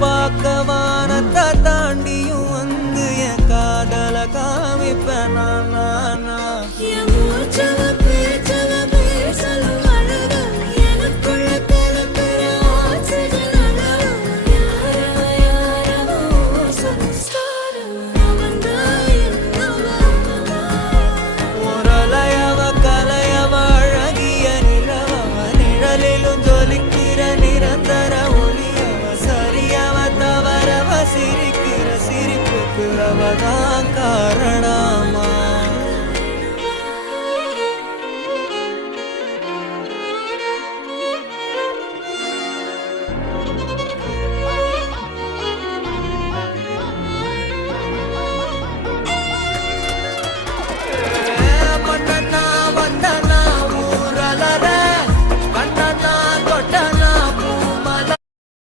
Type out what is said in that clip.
பார்க்க வானத்தை தாண்டியும் வந்து என் காதல காமிப்பேன் நான் என் மூச்சவ பேச்சவ பேசலும் அழகு எனக்குள்ள கலக்கிற ஆக்சிஜன் அளவு யாரவோ சம்ஸ்காரம் அவன்தான் என்னவா முரளையவ கலையவ அழகிய நிலவவ நிழலிலும் ஜொலிக்கிற நிரந்தர ஒளியவ சரியவ தவறவ சிரிக்கிற சிரிப்புக்கு அவதான் காரணமா